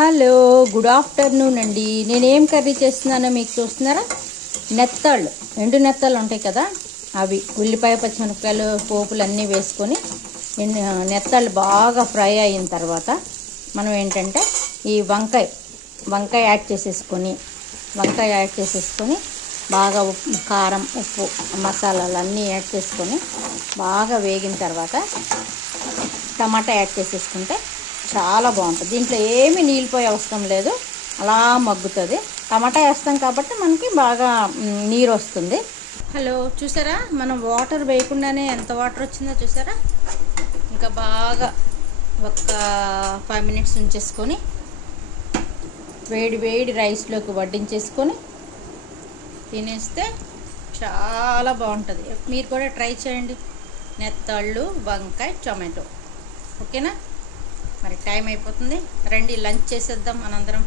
Hello, good afternoon అండి. నేనేం curry చేస్తున్నానో మీకు చూస్తున్నారా? నెత్తళ్ళు, ఎండు నెత్తళ్ళు ఉంటాయి కదా, అవి ఉల్లిపాయ పచ్చిమిరపకాయలు పోపులు అన్నీ వేసుకొని నెత్తళ్ళు బాగా ఫ్రై అయిన తర్వాత మనం ఏంటంటే ఈ వంకాయ యాడ్ చేసేసుకొని బాగా కారం ఉప్పు మసాలాలు అన్నీ యాడ్ చేసుకొని బాగా వేగిన తర్వాత టమాటా యాడ్ చేసేసుకుంటే చాలా బాగుంటుంది. దీంట్లో ఏమీ నీళ్ళు పోయే అవసరం లేదు, అలా మగ్గుతుంది. టమాటా వేస్తాం కాబట్టి మనకి బాగా నీరు వస్తుంది. హలో, చూసారా మనం వాటర్ వేయకుండానే ఎంత వాటర్ వచ్చిందో చూసారా? ఇంకా బాగా ఒక 5 minutes ఉంచేసుకొని వేడి రైస్లోకి వడ్డించేసుకొని తినేస్తే చాలా బాగుంటుంది. మీరు కూడా ట్రై చేయండి. నెత్తళ్ళు, వంకాయ, టొమాటో. ఓకేనా? మరి టైం అయిపోతుంది, రండి లంచ్ చేసేద్దాం మనందరం.